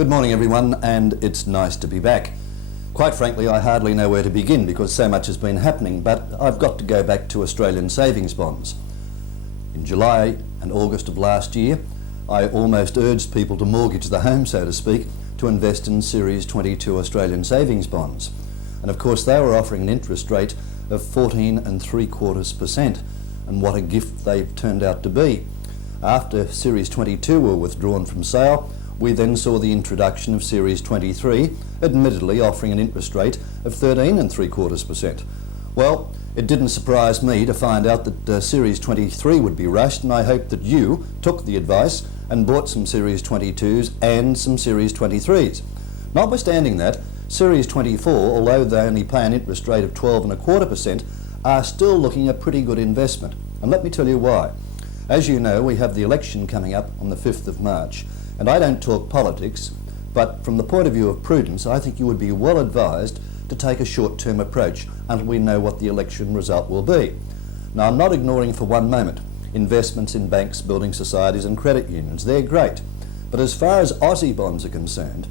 Good morning everyone, and it's nice to be back. Quite frankly, I hardly know where to begin because so much has been happening, but I've got to go back to Australian savings bonds. In July and August of last year, I almost urged people to mortgage the home, so to speak, to invest in Series 22 Australian savings bonds. And of course they were offering an interest rate of 14.75%, and what a gift they've turned out to be. After Series 22 were withdrawn from sale, we then saw the introduction of Series 23, admittedly offering an interest rate of 13.75%. Well, it didn't surprise me to find out that Series 23 would be rushed, and I hope that you took the advice and bought some Series 22s and some Series 23s. Notwithstanding that, Series 24, although they only pay an interest rate of 12.25%, are still looking a pretty good investment. And let me tell you why. As you know, we have the election coming up on the 5th of March. And I don't talk politics, but from the point of view of prudence, I think you would be well advised to take a short-term approach until we know what the election result will be. Now, I'm not ignoring for one moment investments in banks, building societies and credit unions. They're great. But as far as Aussie bonds are concerned,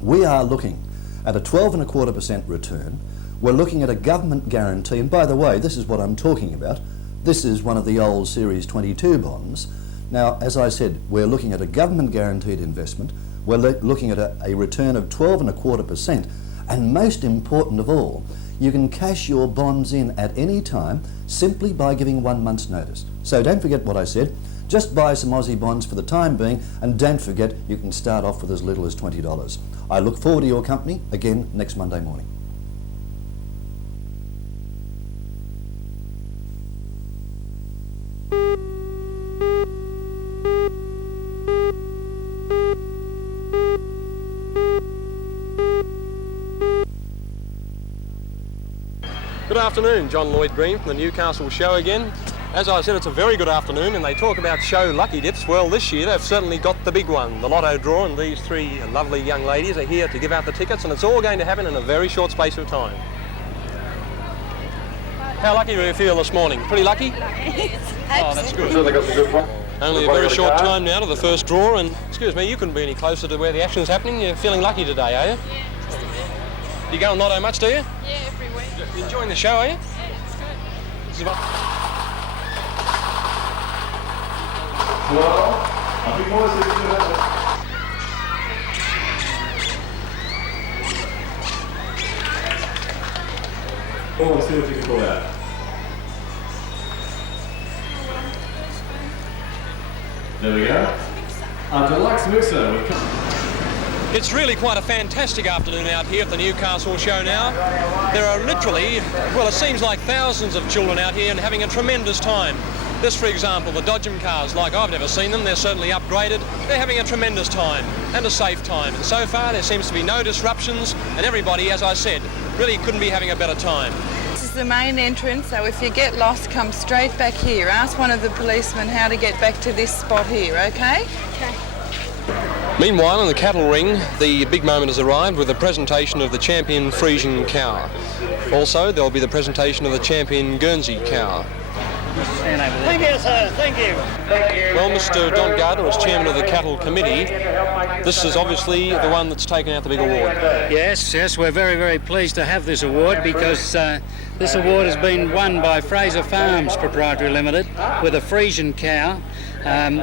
we are looking at a 12.25% return. We're looking at a government guarantee, and by the way, this is what I'm talking about. This is one of the old Series 22 bonds. Now, as I said, we're looking at a government guaranteed investment. We're looking at a return of 12.25%, and most important of all, you can cash your bonds in at any time simply by giving 1 month's notice. So don't forget what I said. Just buy some Aussie bonds for the time being, and don't forget you can start off with as little as $20. I look forward to your company again next Monday morning. Good afternoon, John Lloyd Green from the Newcastle Show again. As I said, it's a very good afternoon, and they talk about show lucky dips. Well, this year they've certainly got the big one, the lotto draw, and these three lovely young ladies are here to give out the tickets, and it's all going to happen in a very short space of time. How lucky do you feel this morning? Pretty lucky? Oh, that's good. Only a very short time now to the first draw, and excuse me, you couldn't be any closer to where the action's happening. You're feeling lucky today, are you? Yeah, just a bit. You going lotto much, do you? Yeah, every week. You enjoying the show, are you? Yeah, it's good. This is what... Well, I think more than oh, let's see what you can pull out. There we go. Deluxe Mixer with... It's really quite a fantastic afternoon out here at the Newcastle Show now. There are literally, well, it seems like thousands of children out here and having a tremendous time. This, for example, the Dodgem cars, like I've never seen them, they're certainly upgraded. They're having a tremendous time and a safe time. And so far there seems to be no disruptions, and everybody, as I said, really couldn't be having a better time. This is the main entrance, so if you get lost, come straight back here. Ask one of the policemen how to get back to this spot here, okay? Okay. Meanwhile, in the cattle ring, the big moment has arrived with the presentation of the champion Frisian cow. Also, there'll be the presentation of the champion Guernsey cow. Thank you, sir. Thank you. Well, Mr. Don Gardner, as chairman of the cattle committee, this is obviously the one that's taken out the big award. Yes, we're very, very pleased to have this award because this award has been won by Fraser Farms Proprietary Limited with a Frisian cow,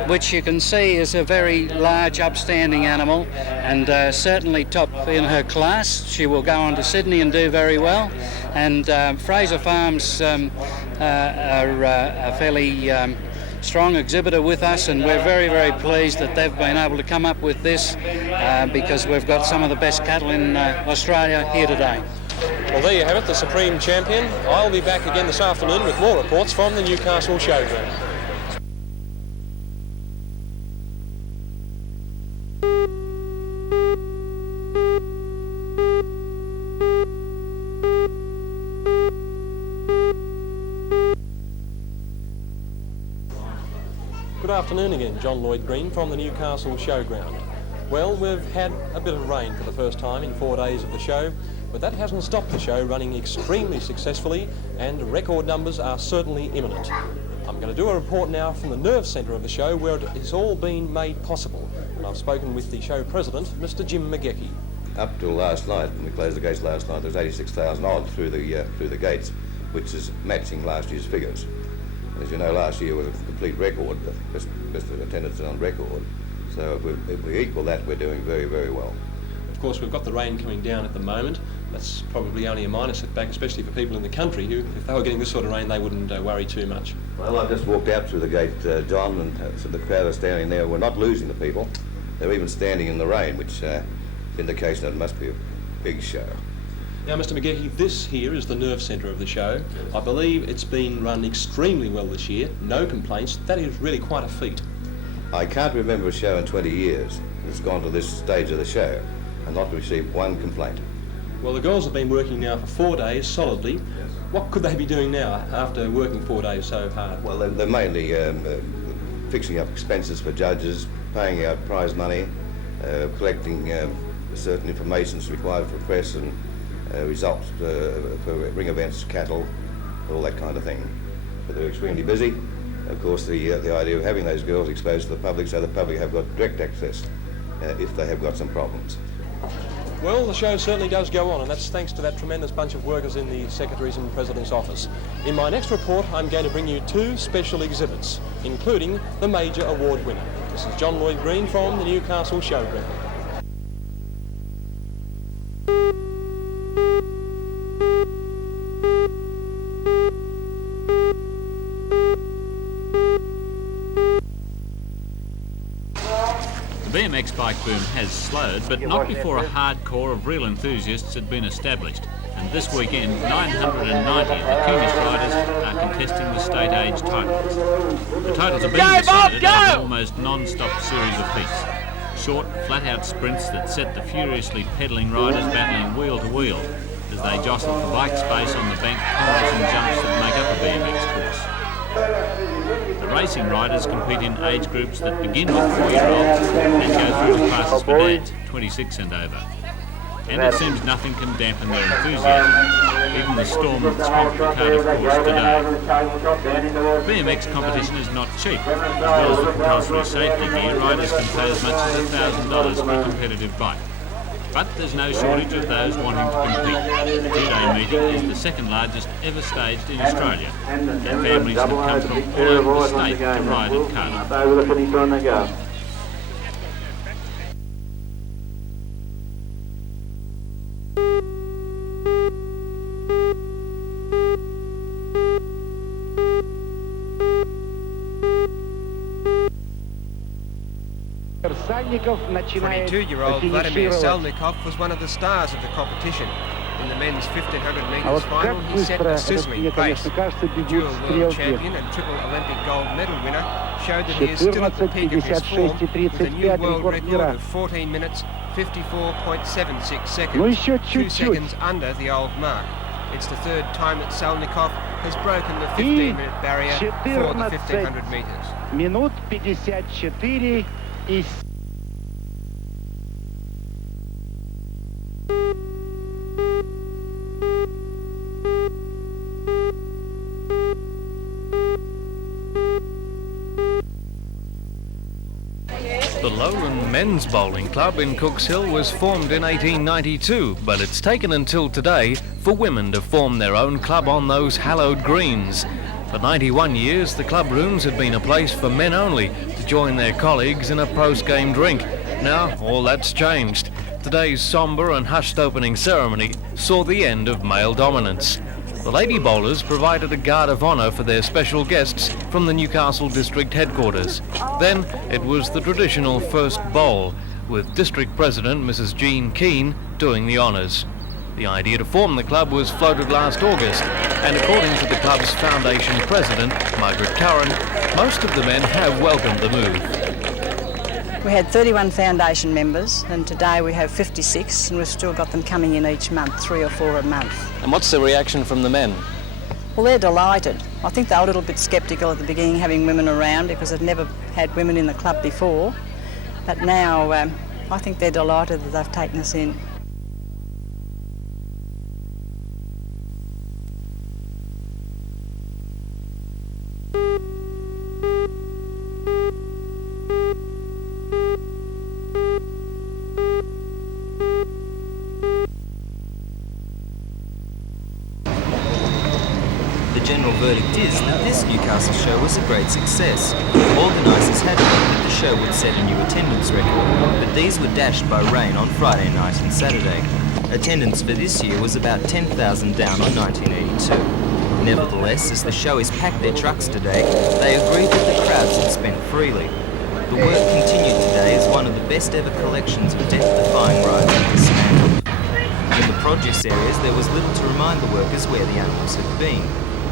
which you can see is a very large, upstanding animal and certainly top in her class. She will go on to Sydney and do very well. And Fraser Farms are a fairly strong exhibitor with us, and we're very, very pleased that they've been able to come up with this because we've got some of the best cattle in Australia here today. Well, there you have it, the Supreme Champion. I'll be back again this afternoon with more reports from the Newcastle Showground. Good afternoon again, John Lloyd Green from the Newcastle Showground. Well, we've had a bit of rain for the first time in 4 days of the show, but that hasn't stopped the show running extremely successfully, and record numbers are certainly imminent. I'm going to do a report now from the nerve centre of the show where it has all been made possible. And I've spoken with the show president, Mr. Jim McGeechy. Up till last night, when we closed the gates last night, there was 86,000 odd through the gates, which is matching last year's figures. As you know, last year was a complete record, best attendance on record. So if we equal that, we're doing very, very well. Of course, we've got the rain coming down at the moment. That's probably only a minor setback, especially for people in the country who, if they were getting this sort of rain, they wouldn't worry too much. Well, I've just walked out through the gate, John, and so the crowd are standing there. We're not losing the people. They're even standing in the rain, which indicates that it must be a big show. Now, Mr. McGeechy, this here is the nerve centre of the show. I believe it's been run extremely well this year. No complaints. That is really quite a feat. I can't remember a show in 20 years that's gone to this stage of the show and not received one complaint. Well, the girls have been working now for 4 days solidly. What could they be doing now after working 4 days so hard? Well, they're mainly fixing up expenses for judges, paying out prize money, collecting certain information that's required for press and results for ring events, cattle, all that kind of thing. But they're extremely busy. Of course, the idea of having those girls exposed to the public so the public have got direct access if they have got some problems. Well, the show certainly does go on, and that's thanks to that tremendous bunch of workers in the Secretary's and President's office. In my next report, I'm going to bring you 2 special exhibits, including the major award winner. This is John Lloyd Green from the Newcastle Showground. The BMX bike boom has slowed, but not before a hard core of real enthusiasts had been established. And this weekend, 990 of the keenest riders are contesting the state age titles. The titles are being decided over almost non-stop series of heats. Short, flat-out sprints that set the furiously pedalling riders battling wheel to wheel as they jostle for bike space on the bank corners and jumps that make up a BMX course. The racing riders compete in age groups that begin with 4-year-olds and go through to classes for dads, 26 and over. And it seems nothing can dampen their enthusiasm, even the storm that swamped the Cardiff course today. BMX competition is not cheap. As well as the compulsory safety gear, riders can pay as much as $1,000 for a competitive bike. But there's no shortage of those wanting to compete. The 2-day meeting is the second largest ever staged in Australia, and families have come from all over the state to ride at Cardiff. Salnikov 22-year-old Vladimir Salnikov was one of the stars of the competition. In the men's 1500 metres final, he set a sizzling pace. The dual world champion and triple Olympic gold medal winner showed that he is still at the peak of his form with a new world record of 14 minutes, 54.76 seconds, 2 seconds under the old mark. It's the third time that Salnikov has broken the 15-minute barrier for the 1500 metres. Минут 54 и... The Lowland Men's Bowling Club in Cooks Hill was formed in 1892, but it's taken until today for women to form their own club on those hallowed greens. For 91 years, the club rooms had been a place for men only to join their colleagues in a post-game drink. Now, all that's changed. Today's sombre and hushed opening ceremony saw the end of male dominance. The Lady Bowlers provided a guard of honour for their special guests from the Newcastle District Headquarters. Then it was the traditional first bowl, with District President Mrs. Jean Keane doing the honours. The idea to form the club was floated last August, and according to the club's foundation president, Margaret Curran, most of the men have welcomed the move. We had 31 foundation members, and today we have 56, and we've still got them coming in each month, 3 or 4 a month. And what's the reaction from the men? Well, they're delighted. I think they're a little bit sceptical at the beginning having women around because they've never had women in the club before. But now I think they're delighted that they've taken us in. verdict is that this Newcastle show was a great success. Organisers had hoped that the show would set a new attendance record, but these were dashed by rain on Friday night and Saturday. Attendance for this year was about 10,000 down on 1982. Nevertheless, as the showies packed their trucks today, they agreed that the crowds had spent freely. The work continued today as one of the best ever collections of death-defying rides had dismantled. In the produce areas, there was little to remind the workers where the animals had been,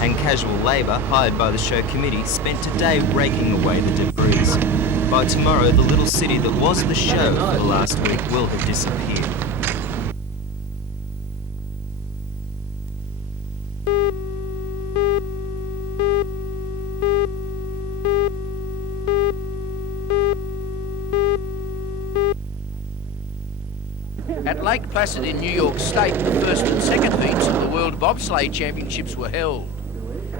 and casual labour, hired by the show committee, spent today raking away the debris. By tomorrow, the little city that was the show for the last week will have disappeared. At Lake Placid in New York State, the first and second heats of the World Bobsleigh Championships were held.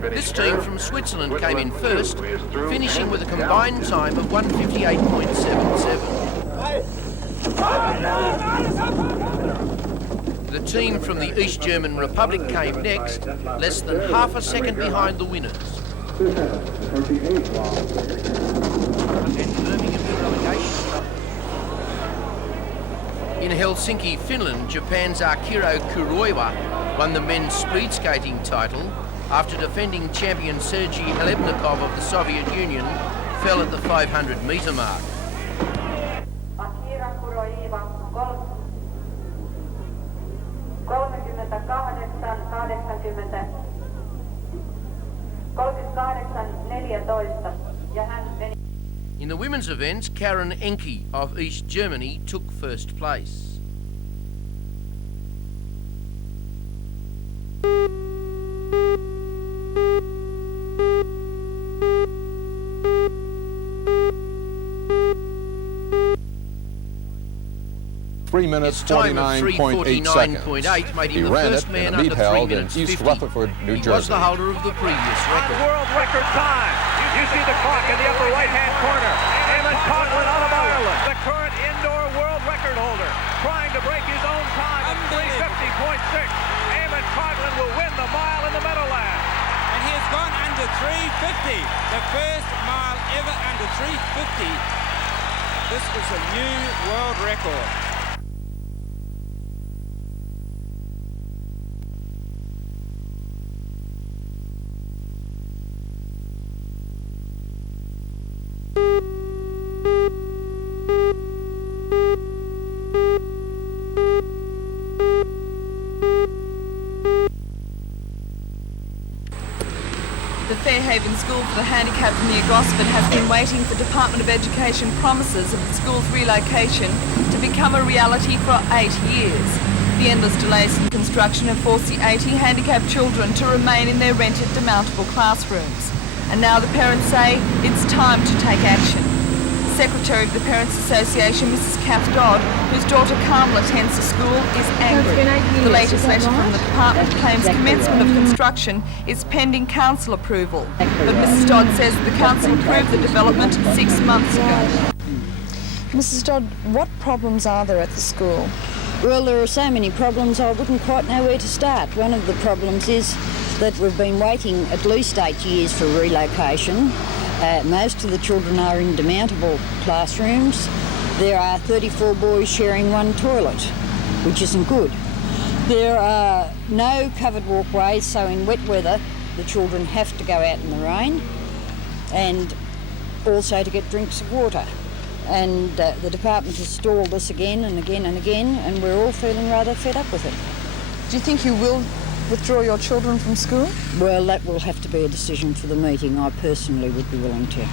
This team from Switzerland came in first, finishing with a combined time of 158.77. The team from the East German Republic came next, less than half a second behind the winners. In Helsinki, Finland, Japan's Akiro Kuroiwa won the men's speed skating title after defending champion Sergei Helebnikov of the Soviet Union fell at the 500-metre mark. Akira Kuroiwa, 38-14. In the women's events, Karen Enke of East Germany took first place. Minutes, 49.8 seconds. Made He him the ran first it man in a meet under 3 held in minutes East 50. Rutherford, New He Jersey. was the holder of the previous record. World record time. You see the clock in the upper right-hand corner. Eamon Coughlin out of Ireland, the current indoor world record holder, trying to break his own time of 350.6. Eamon Coughlin will win the mile in the Meadowlands. And he has gone under 350. The first mile ever under 350. This is a new world record. The Fairhaven School for the Handicapped near Gosford has been waiting for Department of Education promises of the school's relocation to become a reality for 8 years. The endless delays in construction have forced the 80 handicapped children to remain in their rented demountable classrooms. And now the parents say it's time to take action. Secretary of the Parents Association, Mrs. Kath Dodd, whose daughter Carmel attends the school, is angry. The latest letter from the department claims commencement of construction is pending council approval. But Mrs. Dodd says the council approved the development 6 months ago. Mrs. Dodd, what problems are there at the school? Well, there are so many problems I wouldn't quite know where to start. One of the problems is that we've been waiting at least 8 years for relocation. Most of the children are in demountable classrooms. There are 34 boys sharing one toilet, which isn't good. There are no covered walkways, so in wet weather the children have to go out in the rain and also to get drinks of water. And the department has stalled this again and again and again, and we're all feeling rather fed up with it. Do you think you will withdraw your children from school? Well, that will have to be a decision for the meeting. I personally would be willing to.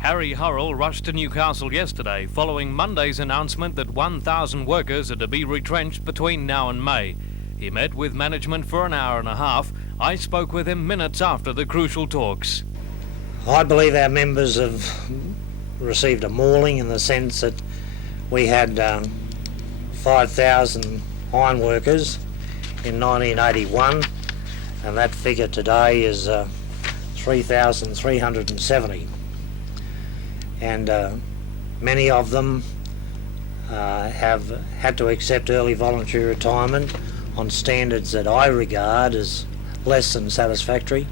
Harry Hurrell rushed to Newcastle yesterday following Monday's announcement that 1,000 workers are to be retrenched between now and May. He met with management for an hour and a half. I spoke with him minutes after the crucial talks. I believe our members have received a mauling in the sense that we had 5,000 iron workers in 1981 and that figure today is 3,370. And many of them have had to accept early voluntary retirement on standards that I regard as less than satisfactory.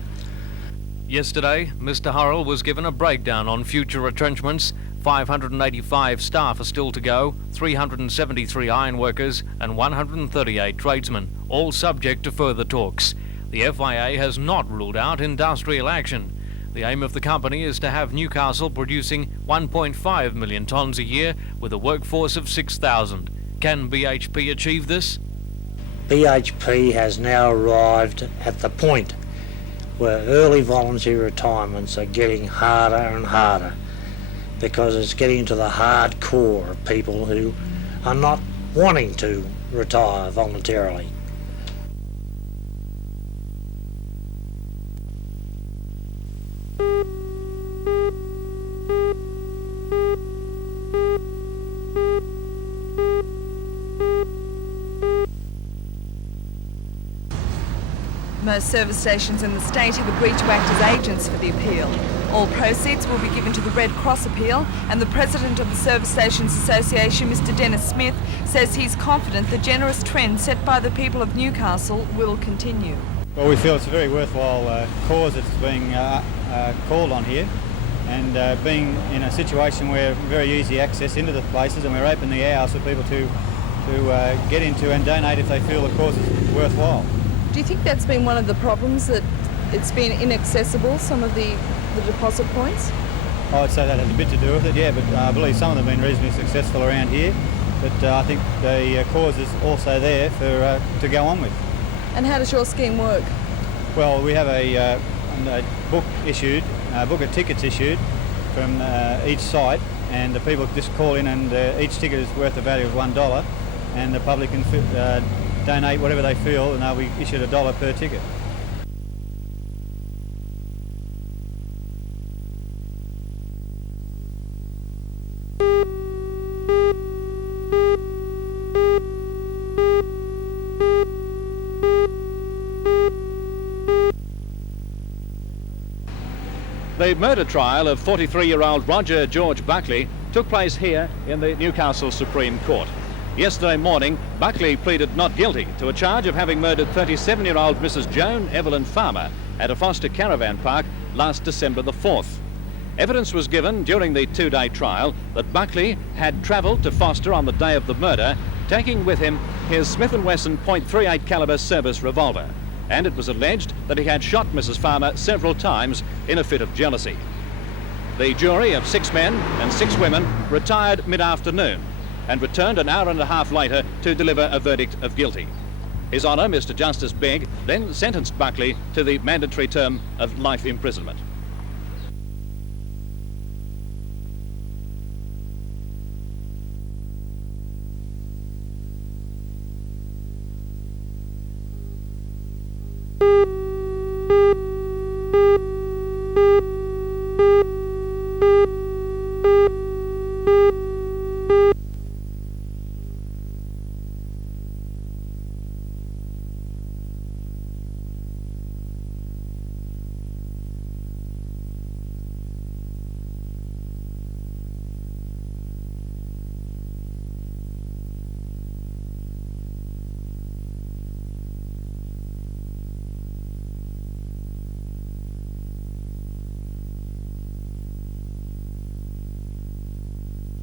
Yesterday, Mr Hurrell was given a breakdown on future retrenchments. 585 staff are still to go, 373 ironworkers and 138 tradesmen, all subject to further talks. The FIA has not ruled out industrial action. The aim of the company is to have Newcastle producing 1.5 million tonnes a year with a workforce of 6,000. Can BHP achieve this? BHP has now arrived at the point where early voluntary retirements are getting harder and harder, because it's getting to the hard core of people who are not wanting to retire voluntarily. Most service stations in the state have agreed to act as agents for the appeal. All proceeds will be given to the Red Cross appeal, and the president of the Service Stations Association, Mr Dennis Smith, says he's confident the generous trend set by the people of Newcastle will continue. Well, we feel it's a very worthwhile cause that's being called on here, and being in a situation where very easy access into the places, and we're opening the hours for people to get into and donate if they feel the cause is worthwhile. Do you think that's been one of the problems, that it's been inaccessible, some of the deposit points? I'd say that has a bit to do with it, yeah, but I believe some of them have been reasonably successful around here, but I think the cause is also there for to go on with. And how does your scheme work? Well, we have a book of tickets issued from each site, and the people just call in, and each ticket is worth a value of $1, and the public can donate whatever they feel, and they'll be issued $1 per ticket. The murder trial of 43-year-old Roger George Buckley took place here in the Newcastle Supreme Court. Yesterday morning, Buckley pleaded not guilty to a charge of having murdered 37-year-old Mrs. Joan Evelyn Farmer at a Foster caravan park last December the 4th. Evidence was given during the two-day trial that Buckley had travelled to Foster on the day of the murder, taking with him his Smith & Wesson .38 calibre service revolver, and it was alleged that he had shot Mrs. Farmer several times in a fit of jealousy. The jury of 6 men and 6 women retired mid-afternoon and returned an hour and a half later to deliver a verdict of guilty. His Honour, Mr. Justice Begg, then sentenced Buckley to the mandatory term of life imprisonment.